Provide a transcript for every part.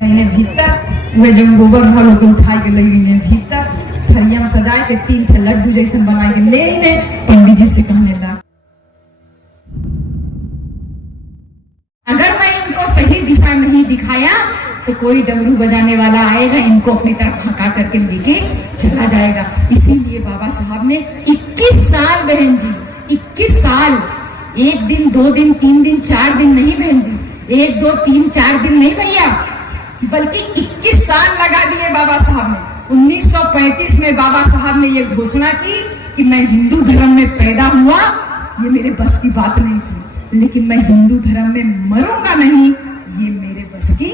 भीतर वे जो गोबर भर के उठाई के ले गई भीतर थरिया में सजाए के 3 ठे लड्डू जैसन बनाए के ले ने पंडित जी से कहने लगा, अगर मैं इनको सही दिशा नहीं दिखाया तो कोई डमरू बजाने वाला आएगा, इनको अपनी तरफ भगा करके लेके चला जाएगा। इसीलिए बाबा साहब ने 21 साल बहन जी, 21 साल, 1 दिन 2 दिन 3 दिन 4 दिन नहीं बहन जी, 1 2 3 4 दिन नहीं भैया, बल्कि 21 साल लगा दिए बाबा साहब ने। 1935 में बाबा साहब ने ये घोषणा की कि मैं हिंदू धर्म में पैदा हुआ, ये मेरे बस की बात नहीं थी, लेकिन मैं हिंदू धर्म में मरूंगा नहीं, ये मेरे बस की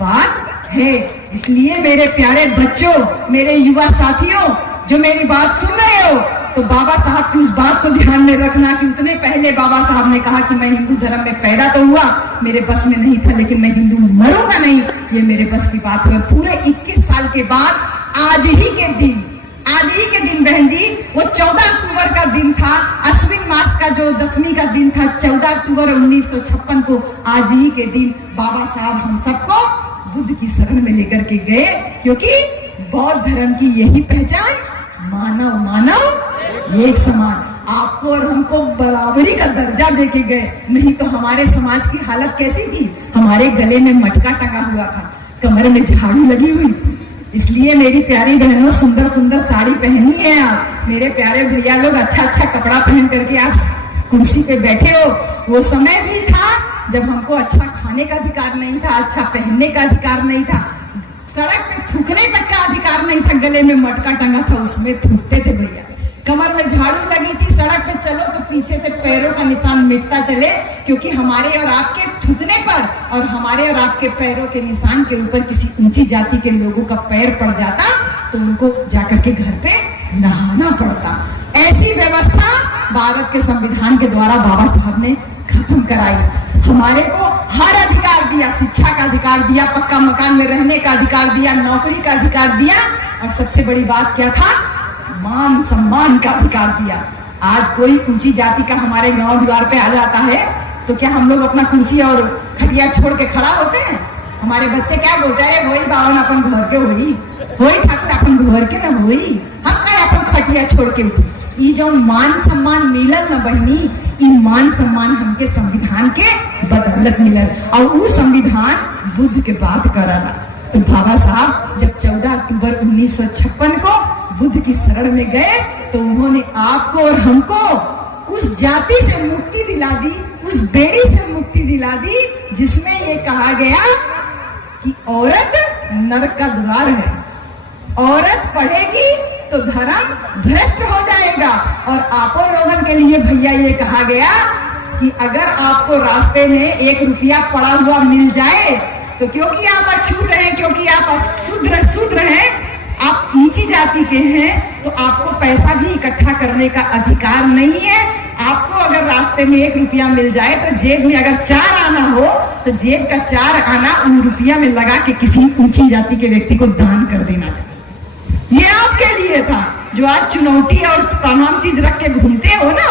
बात है। इसलिए मेरे प्यारे बच्चों, मेरे युवा साथियों, जो मेरी बात सुन रहे हो, तो बाबा साहब की उस बात को ध्यान में रखना कि उतने पहले बाबा साहब ने कहा कि मैं हिंदू धर्म में पैदा तो हुआ, मेरे बस में नहीं था, लेकिन मैं हिंदू मरूंगा नहीं, ये मेरे बस की बात है। पूरे 21 साल के बाद आज ही के दिन बहन जी, वो 14 अक्टूबर का दिन था, अश्विन मास का जो 10वीं का दिन था, 14 अक्टूबर 1956 को, आज ही के दिन बाबा साहब हम सबको बुद्ध की शरण में लेकर के गए, क्योंकि बौद्ध धर्म की यही पहचान, मानव मानव एक समान, आपको और हमको बराबरी का दर्जा देके गए। नहीं तो हमारे समाज की हालत कैसी थी, हमारे गले में मटका टंगा हुआ था, कमर में झाड़ू लगी हुई थी। इसलिए मेरी प्यारी बहनों, सुंदर सुंदर साड़ी पहनी है आप, मेरे प्यारे भैया लोग अच्छा अच्छा कपड़ा पहन करके आप कुर्सी पे बैठे हो। वो समय भी था जब हमको अच्छा खाने का अधिकार नहीं था, अच्छा पहनने का अधिकार नहीं था, सड़क पे थूकने तक का अधिकार नहीं था, गले में मटका टंगा था, उसमें थूकते थे भैया, कमर में झाड़ू लगी थी, सड़क पे चलो तो पीछे से पैरों का निशान मिटता चले, क्योंकि हमारे और आपके थूकने पर और हमारे और आपके पैरों के निशान के ऊपर किसी ऊंची जाति के लोगों का पैर पड़ जाता तो उनको जाकर के घर पे नहाना पड़ता। ऐसी व्यवस्था भारत के संविधान के द्वारा बाबा साहब ने खत्म कराई। हमारे को हर अधिकार दिया, शिक्षा का अधिकार दिया, पक्का मकान में रहने का अधिकार दिया, नौकरी का अधिकार दिया, और सबसे बड़ी बात क्या था, मान सम्मान का अधिकार दिया। आज कोई ऊंची जाति का हमारे गांव द्वार पे आ जाता है तो क्या हम लोग अपना कुर्सी और खटिया छोड़ के खड़ा होते हैं? हमारे बच्चे क्या बोलते हैं, वही बावन अपन घर के वही ठाकुर अपन घर के ना वही, हम क्या अपन खटिया छोड़ के उठी। ये जो मान सम्मान मिलल न बहनी, ये मान सम्मान हमके संविधान के बदौलत मिलल, और वो संविधान बुद्ध के बात करला। तो बाबा साहब जब 14 अक्टूबर 1956 को बुद्ध की शरण में गए तो उन्होंने आपको और हमको उस जाति से मुक्ति दिला दी, उस बेड़ी से मुक्ति दिला दी जिसमें ये कहा गया कि औरत नरक का द्वार है, औरत पढ़ेगी तो धर्म भ्रष्ट हो जाएगा। और आपो लोगन के लिए भैया ये कहा गया कि अगर आपको रास्ते में 1 रुपया पड़ा हुआ मिल जाए तो क्योंकि आप अछूत हैं, क्योंकि आप शूद्र हैं, आप नीची जाति के हैं, तो आपको पैसा भी इकट्ठा करने का अधिकार नहीं है। आपको अगर रास्ते में 1 रुपया मिल जाए तो जेब में अगर 4 आना हो तो जेब का 4 आना उन रुपया में लगा के किसी ऊंची जाति के व्यक्ति को दान कर देना चाहिए। ये आपके लिए था जो आज चुनौती और तमाम चीज रख के घूमते हो ना,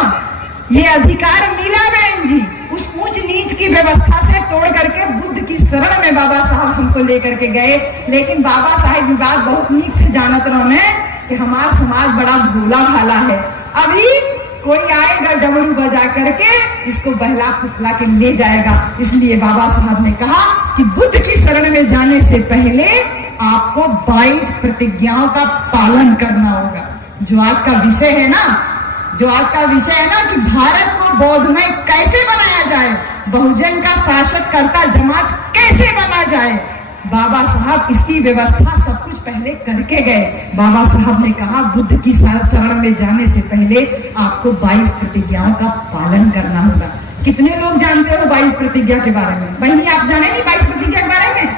ये अधिकार मिला बहन जी, उस ऊंच नीच की व्यवस्था से तोड़ करके बुद्ध की शरण में बाबा साहब हमको लेकर के गए। लेकिन बाबा साहब की बात बहुत नीक से जानत रहने कि हमारा समाज बड़ा भोला भाला है, अभी कोई आएगा डमरू बजा करके इसको बहला फुसला के ले जाएगा। इसलिए बाबा साहब ने कहा कि बुद्ध की शरण में जाने से पहले आपको 22 प्रतिज्ञाओं का पालन करना होगा। जो आज का विषय है ना कि भारत को बौद्धमय कैसे बनाया जाए, बहुजन का शासक करता जमात कैसे बना जाए, बाबा साहब इसकी व्यवस्था सब कुछ पहले करके गए। बाबा साहब ने कहा बुद्ध की शरण में जाने से पहले आपको 22 प्रतिज्ञाओं का पालन करना होगा। कितने लोग जानते हो 22 प्रतिज्ञा के बारे में? बहनी आप जाने नहीं 22 प्रतिज्ञा के बारे में?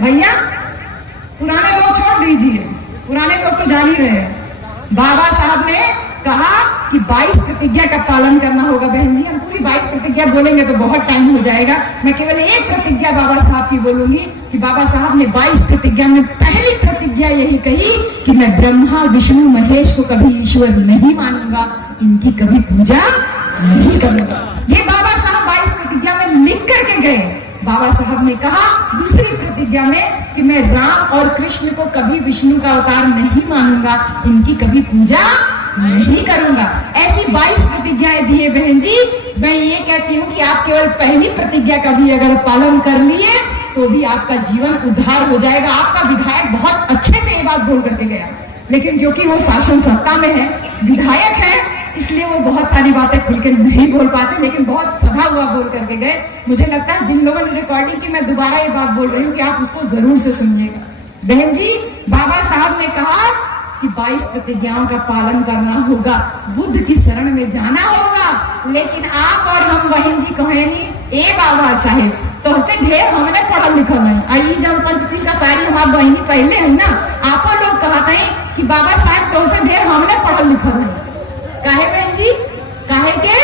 भैया पुराने लोग छोड़ दीजिए, पुराने लोग तो जान ही रहे हैं। बाबा साहब ने कहा कि 22 प्रतिज्ञा का पालन करना होगा। बहन जी हम पूरी 22 प्रतिज्ञा बोलेंगे तो बहुत टाइम हो जाएगा, मैं केवल एक प्रतिज्ञा बाबा साहब की बोलूंगी कि बाबा साहब ने 22 प्रतिज्ञा में पहली प्रतिज्ञा यही कही कि मैं ब्रह्मा विष्णु महेश को कभी ईश्वर नहीं मानूंगा, इनकी कभी पूजा नहीं करूंगा। ये बाबा साहब 22 प्रतिज्ञा में लिख करके गए। बाबा साहब ने कहा दूसरी प्रतिज्ञा में कि मैं राम और कृष्ण को कभी विष्णु का अवतार नहीं मानूंगा, इनकी कभी पूजा नहीं करूंगा। ऐसी 22 प्रतिज्ञाएं दिए बहन जी। मैं ये कहती हूँ कि आप केवल पहली प्रतिज्ञा का भी अगर पालन कर लिए तो भी आपका जीवन उद्धार हो जाएगा। आपका विधायक बहुत अच्छे से ये बात बोल करके गया, लेकिन क्योंकि वो शासन सत्ता में है, विधायक है, इसलिए वो बहुत सारी बातें खुल के नहीं बोल पाते, लेकिन बहुत सधा हुआ बोल करके गए। मुझे लगता है जिन लोगों ने रिकॉर्डिंग की, मैं दोबारा ये बात बोल रही हूँ कि आप उसको जरूर से सुनिएगा। बहन जी, बाबा साहब ने कहा कि 22 प्रतिज्ञाओं का पालन करना होगा, बुद्ध की शरण में जाना होगा। लेकिन आप और हम बहन जी कहेंगी, ए बाबा साहेब तो से ढेर हमने पढ़ल लिखल है, आई जब पंचशील का साड़ी हमारी बहनी पहले है ना, आप लोग कहते हैं कि बाबा साहब तो से ढेर हमने पढ़ल लिखल है। काहे बहन जी, काहे के?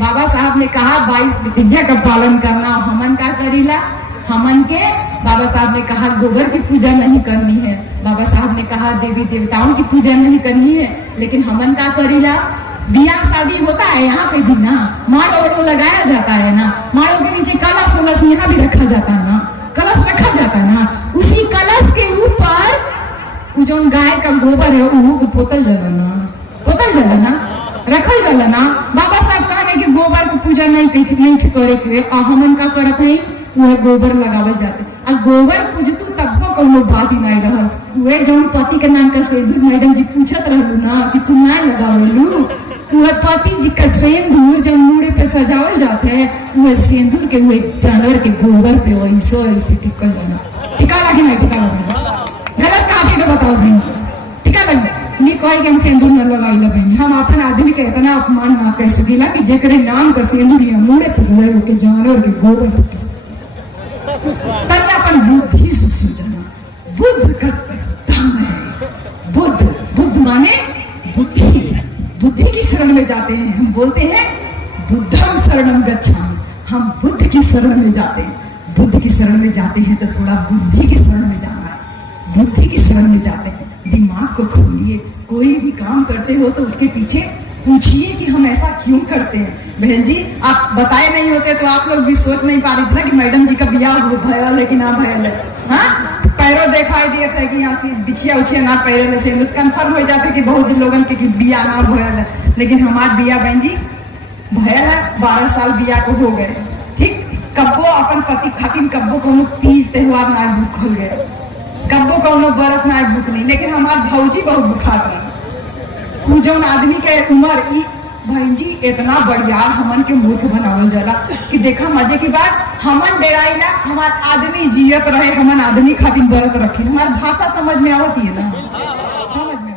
बाबा साहब ने कहा 22 प्रतिज्ञा का पालन करना। हमन का करीला? हमन के बाबा साहब ने कहा गोबर की पूजा नहीं करनी है, बाबा साहब ने कहा देवी देवताओं की पूजा नहीं करनी है, लेकिन हमन का करीला? बियाह शादी होता है यहाँ पे भी ना, माड़ो ओड़ो लगाया जाता है ना, माड़ो के नीचे कलश वलश यहाँ भी रखा जाता है ना, कलश रखा जाता है ना, उसी कलश के ऊपर जो गाय का गोबर है वो पोतल जाला ना, पोतल जाला ना, रखल जाला ना। बाबा साहब कह रहे कि गोबर की पूजा नहीं करे के, हमन का करत है वह गोबर लगावल जाते। अब गोबर पूजतू तब को कोनो बात ही नहीं रहल। वह जौन पति के नाम का सिंदूर मैडम जी पूछत रहलू ना कि तू ना लगावलू, वह पति जी का सिंदूर जब मुड़े पे सजावल जाते है, वह सिंदूर के हुए जानवर के गोबर पे वैसे टिकल जाना। टिका लगे नहीं टिका लगे? गलत कहा थे तो बताओ बहन जी, टिका लगे नहीं कहे कि हम सिंदूर न लगाइला बहन। हम अपन आदमी के इतना अपमान ना कह सकीला कि जेकरे नाम का सिंदूर या मुड़े पे सजावे के जानवर के गोबर पे तन्ने अपन बुद्धि से समझना। बुद्ध का धम है, बुद्ध माने बुद्धि, बुद्धि की शरण में जाते हैं। हम बोलते हैं बुद्धम शरणम गच्छामि, हम बुद्ध की शरण में जाते हैं। बुद्ध की शरण में जाते हैं तो थोड़ा बुद्धि की शरण में जाना है, बुद्धि की शरण में जाते हैं। दिमाग को खोलिए, कोई भी काम करते हो तो उसके पीछे पूछिए कि हम ऐसा क्यों करते हैं। बहन जी, आप बताए नहीं होते तो आप लोग भी सोच नहीं पा रही थी कि मैडम जी का बियाह भयल है कि ना भयल है। हाँ, पैरों दिखाई दिए थे कि यहाँ से बिछिया उछिया ना पैरल से कंफर्म हो जाते कि बहुत लोगन के कि बियाह ना भयल है। लेकिन हमारे बियाह बहन जी भयल है, 12 साल बियाह को हो गए। ठीक, कब्बो अपन पति खातिर कब्बो कोनो तीज त्योहार ना भूख हो गए, कब्बो कोनो व्रत ना भूखनी। लेकिन हमारे भौजी बहुत भूखात रही। जौन आदमी के उम्र ई बहन जी इतना बढ़िया हमन के मूर्ख बनावल जाला कि देखा मजे की बात, हमन डेराइला हमार आदमी जियत रहे, हमन आदमी खातिर व्रत रखी। हमारी भाषा समझ में आवती है ना, समझ में